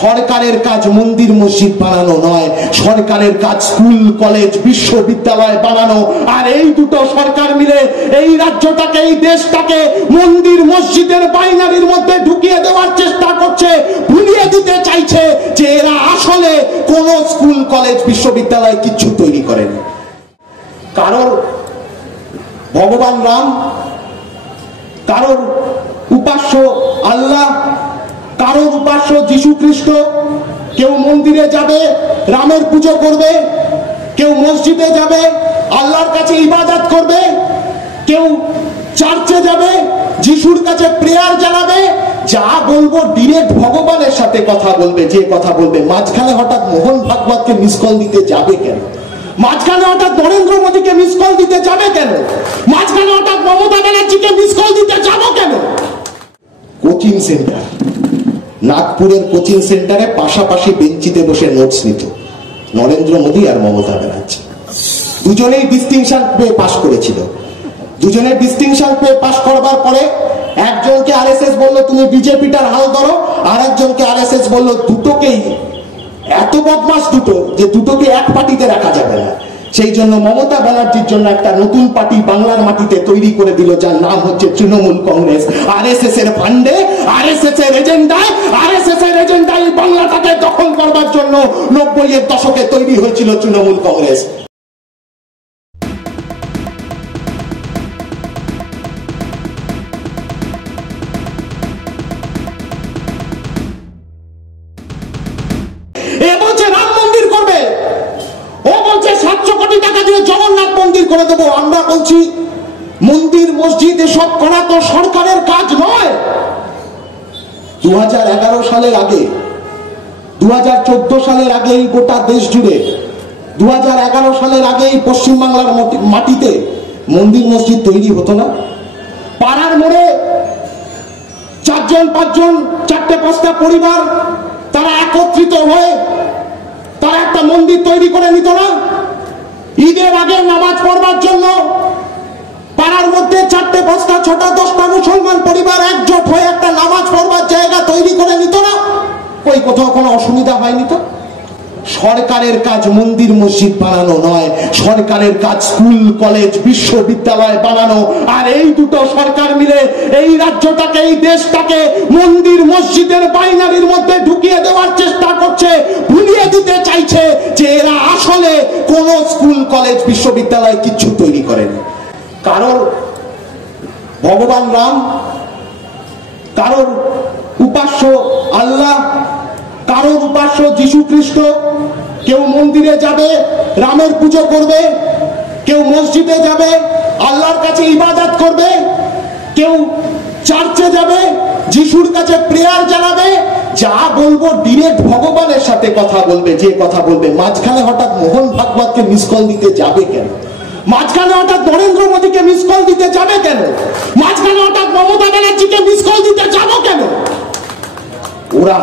সরকারের কাজ মন্দির মসজিদ বানানো নয়, সরকারের কাজ স্কুল কলেজ বিশ্ববিদ্যালয় বানানো। আর এই দুটো সরকার মিলে এই রাজ্যটাকে, এই দেশটাকে মন্দির মসজিদের বাইনারির মধ্যে ঢুকিয়ে দেওয়ার চেষ্টা করছে, ভুলিয়ে দিতে চাইছে যে এরা আসলে কোন স্কুল কলেজ বিশ্ববিদ্যালয় কিচ্ছু তৈরি করেনি। কারোর ভগবান রাম, কারোর উপাস্য আল্লাহ, কারোর উপাস্য যীশু খ্রিস্ট। কেউ মন্দিরে যাবে, রামের পুজো করবে, কেউ মসজিদে যাবে, আল্লাহর কাছে ইবাদত করবে, কেউ চার্চে যাবে, যিশুর কাছে প্রেয়ার জানাবে। যা বলবো ডিরেক্ট ভগবানের সাথে কথা বলবে, যে কথা বলবে। মাঝখানে হঠাৎ মোহন ভাগবতকে মিস কল দিতে যাবে কেন? মাঝখানে হঠাৎ নরেন্দ্র মোদীকে মিস কল দিতে যাবে কেন? মাঝখানে হঠাৎ মমতা ব্যানার্জিকে মিস কল দিতে যাবো কেন? কোচিং সেন্টার, নাগপুরের কোচিং সেন্টারে পাশাপাশি বেঞ্চিতে বসে নোটস নিত নরেন্দ্র মোদী আর মমতা ব্যানার্জি। দুজনেই ডিস্টিংশন পেয়ে পাশ করেছিল। দুজনের ডিস্টিংশন পেয়ে পাশ করবার পরে একজনকে আরএসএস বলল তুমি বিজেপিটার হাল ধরো, আর একজনকে আরএসএস বলল দুটোকেই এত বদমাস দুটো যে দুটোকে এক পার্টিতে রাখা যাবে না। সেই জন্য মমতা ব্যানার্জির জন্য একটা নতুন পার্টি বাংলার মাটিতে তৈরি করে দিল, যার নাম হচ্ছে তৃণমূল কংগ্রেস। আরএসএস এর ফান্ডে, আরএসএস এর এজেন্ডায়, আরএসএস এর এজেন্ডায় বাংলাটাকে দখল করবার জন্য 90-এর দশকে তৈরি হয়েছিল তৃণমূল কংগ্রেস। এ বলছে রাম মন্দির করবে, ও বলছে 700 কোটি টাকা দিয়ে জগন্নাথ মন্দির করে দেবো। আমরা বলছি মন্দির মসজিদ এসব করা তো সরকারের কাজ নয়। 2011 সালের আগে, 2014 সালের আগে এই গোটা দেশ জুড়ে, 2011 সালের আগে এই পশ্চিমবাংলার মাটিতে মন্দির মসজিদ তৈরি হতো না। পাড়ার মোড়ে 4জন 5জন 4টে-5টা পরিবার তারা একত্রিত হয়ে তারা একটা মন্দির তৈরি করে নিত না? ঈদের আগে নামাজ পড়বার জন্য পাড়ার মধ্যে 4টে-5টা 6টা 10টা মুসলমান পরিবার একজোট হয়ে একটা নামাজ পড়বার জায়গা তৈরি করে নিত না? ওই কোথাও কোনো অসুবিধা হয়নি তো? সরকারের কাজ মন্দির মসজিদ বানানো নয়, সরকারের কাজ স্কুল কলেজ বিশ্ববিদ্যালয় বানানো। আর এই দুটো সরকার মিলে এই রাজ্যটাকে, এই দেশটাকে মন্দির মসজিদের বাইনারির মধ্যে ঢুকিয়ে দেওয়ার চেষ্টা করছে, ভুলিয়ে দিতে চাইছে যে এরা আসলে কোন স্কুল কলেজ বিশ্ববিদ্যালয় কিচ্ছু তৈরি করেনি। কারোর ভগবান রাম, কারোর উপাস্য আল্লাহ, কারোর উপাস্য যীশু খ্রিস্ট। কেউ মন্দিরে যাবে, রামের পুজো করবে, কেউ মসজিদে যাবে, আল্লাহর কাছে ইবাদত করবে, কেউ চার্চে যাবে, যিশুর কাছে প্রেয়ার জানাবে। যা বলবো ডিরেক্ট ভগবানের সাথে কথা বলবে, যে কথা বলবে। মাঝখানে হঠাৎ মোহন ভাগবতকে মিস কল দিতে যাবে কেন? মাঝখানে হঠাৎ নরেন্দ্র মোদীকে মিস কল দিতে যাবে কেন? মাঝখানে হঠাৎ মমতা ব্যানার্জিকে মিস কল দিতে যাবো কেন? ওরা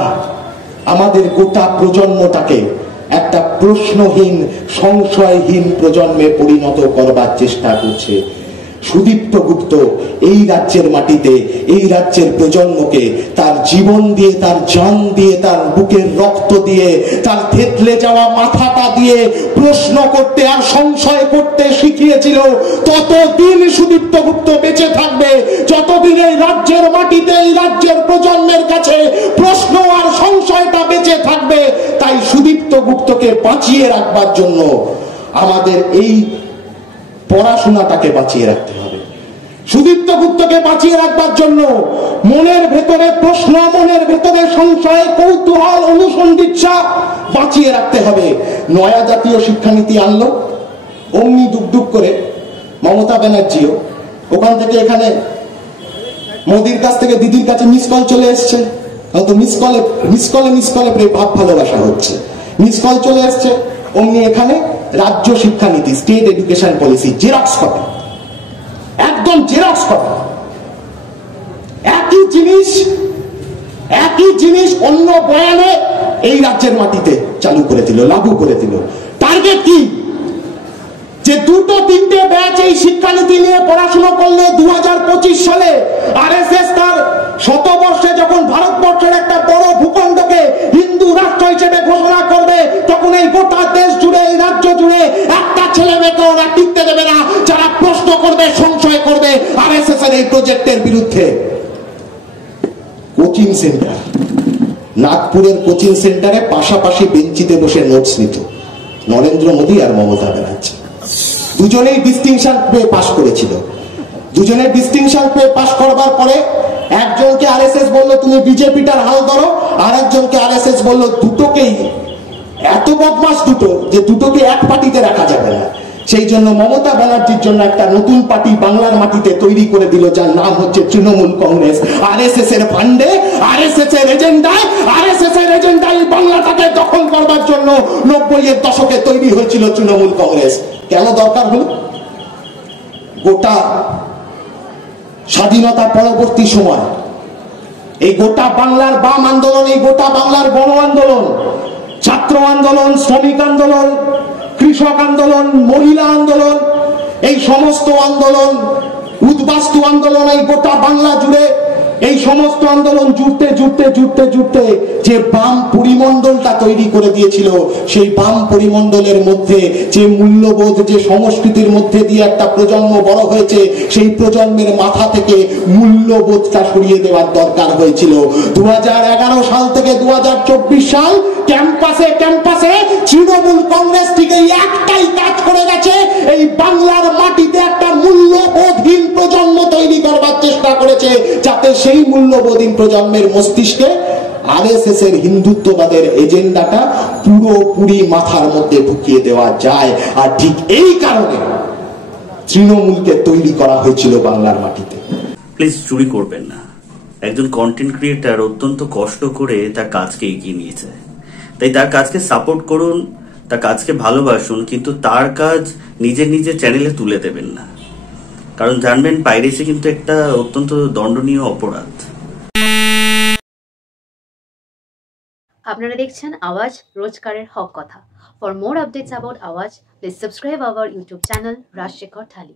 আমাদের গোটা প্রজন্মটাকে একটা প্রশ্নহীন, সংশয়হীন প্রজন্মে পরিণত করবার চেষ্টা করছে। সুদীপ্ত গুপ্ত এই রাজ্যের মাটিতে, এই রাজ্যের প্রজন্মকে তার জীবন দিয়ে, তার জান দিয়ে, তার বুকের রক্ত দিয়ে, তার থেতলে যাওয়া মাথাটা দিয়ে প্রশ্ন করতে আর সংশয় করতে শিখিয়েছিল। ততদিন সুদীপ্ত গুপ্ত বেঁচে থাকবে যতদিন এই রাজ্যের মাটিতে, এই রাজ্যের প্রজন্মের কাছে প্রশ্ন আর সংশয়টা বেঁচে থাকবে। তাই সুদীপ্ত গুপ্তকে বাঁচিয়ে রাখবার জন্য আমাদের এই পড়াশোনাটাকে বাঁচিয়ে রাখতে হবে। সুদীপ্ত গুপ্তকে বাঁচিয়ে রাখবার জন্য মনের ভেতরে প্রশ্ন, মনের ভেতরে সংশয়, কৌতূহল, অনুসন্ধিৎসা বাঁচিয়ে রাখতে হবে। নয়া জাতীয় শিক্ষানীতি আনলো, অমনি ডুবডুব করে মমতা ব্যানার্জিও ওখান থেকে এখানে মোদির কাছ থেকে দিদির কাছে মিস কল চলে এসছে। হয়তো মিস কলে ভাব ভালোবাসা হচ্ছে, মিস কল চলে এসছে। অমনি এখানে রাজ্য শিক্ষানীতি, state education policy xerox copy, একদম জেরক্স কপি। একই জিনিস অন্য বয়ানে এই রাজ্যের মাটিতে চালু করে দিল, লাগু করে দিল। টার্গেট কি? যে 2-3টে ব্যাচ এই শিক্ষানীতি নিয়ে পড়াশোনা করলে 2025 সালে আরএসএস তার শতবর্ষে যখন ভারতবর্ষের একটা বড় ভূখণ্ডকে হিন্দু ঘোষণা করবে, তখন এই গোটা দেশ জুড়ে, এই রাজ্য জুড়ে একটা ছেলে মেয়েকে ওরা টিকতে দেবে না যারা প্রশ্ন করবে, সংশয় করবে আরএসএস এর এই প্রজেক্টের বিরুদ্ধে। কোচিং সেন্টার, নাগপুরের কোচিং সেন্টারে পাশাপাশি বেঞ্চিতে বসে নোটস নিত নরেন্দ্র মোদী আর মমতা ব্যানার্জি। দুজনেই ডিস্টিংশন পেয়ে পাশ করেছিল। দুজনের ডিস্টিংশন পেয়ে পাশ করবার পরে একজনকে আরএসএস বললো তুমি বিজেপিটার হাল ধরো, আর একজনকে আরএসএস বললো দুটোকেই, এত বদমাস দুটো যে দুটোকে এক পার্টিতে রাখা যাবে না। সেই জন্য মমতা ব্যানার্জির জন্য একটা নতুন পার্টি বাংলার মাটিতে তৈরি করে দিল, যার নাম হচ্ছে তৃণমূল কংগ্রেস। আরএসএস এর ফান্ডে, আরএসএস এর এজেন্ডায়, আরএসএস এর এজেন্ডায় বাংলাটাকে দখল করবার জন্য 90-এর দশকে তৈরি হয়েছিল তৃণমূল কংগ্রেস। কেন দরকার হলো? গোটা স্বাধীনতা পরবর্তী সময় এই গোটা বাংলার বাম আন্দোলন, এই গোটা বাংলার গণ আন্দোলন, ছাত্র আন্দোলন, শ্রমিক আন্দোলন, কৃষক আন্দোলন, মহিলা আন্দোলন, এই সমস্ত আন্দোলন, উদ্বাস্তু আন্দোলন, এই গোটা বাংলা জুড়ে এই সমস্ত আন্দোলন জুড়তে জুড়তে জুড়তে জুড়তে যে বাম পরিমণ্ডলটা তৈরি করে দিয়েছিল, সেই বাম পরিমণ্ডলের মধ্যে যে মূল্যবোধ, যে সংস্কৃতির মধ্যে দিয়ে একটা প্রজন্ম বড় হয়েছে, সেই প্রজন্মের মাথা থেকে মূল্যবোধটা সরিয়ে দেওয়ার দরকার হয়েছিল। 2011 সাল থেকে 2024 সাল ক্যাম্পাসে ক্যাম্পাসে তৃণমূল কংগ্রেস থেকে একটাই কাজ করে গেছে, এই বাংলার মাটিতে একটা মূল্যবোধহীন প্রজন্ম তৈরি করবার চেষ্টা করেছে, যাতে সেই মূল্যবোধহীন প্রজন্মের মস্তিষ্কে আরএসএস এর হিন্দুত্ববাদের এজেন্ডাটা পুরোপুরি মাথার মধ্যে ঢুকিয়ে দেওয়া যায়। আর ঠিক এই কারণে তৃণমূলকে তৈরি করা হয়েছিল বাংলার মাটিতে। প্লিজ চুরি করবেন না। একজন কন্টেন্ট ক্রিয়েটার অত্যন্ত কষ্ট করে তার কাজকে এগিয়ে নিয়েছে, তাই তার কাজকে সাপোর্ট করুন, তার কাজকে ভালোবাসুন, কিন্তু তার কাজ নিজের নিজের চ্যানেলে তুলে দেবেন না। কারণ জানবেন, পাইরেসি কিন্তু একটা অত্যন্ত দণ্ডনীয় অপরাধ। আপনারা দেখছেন আওয়াজ, রোজকারের হক কথা। For more updates about Awaaz, please subscribe our YouTube channel Rajshekhar thali.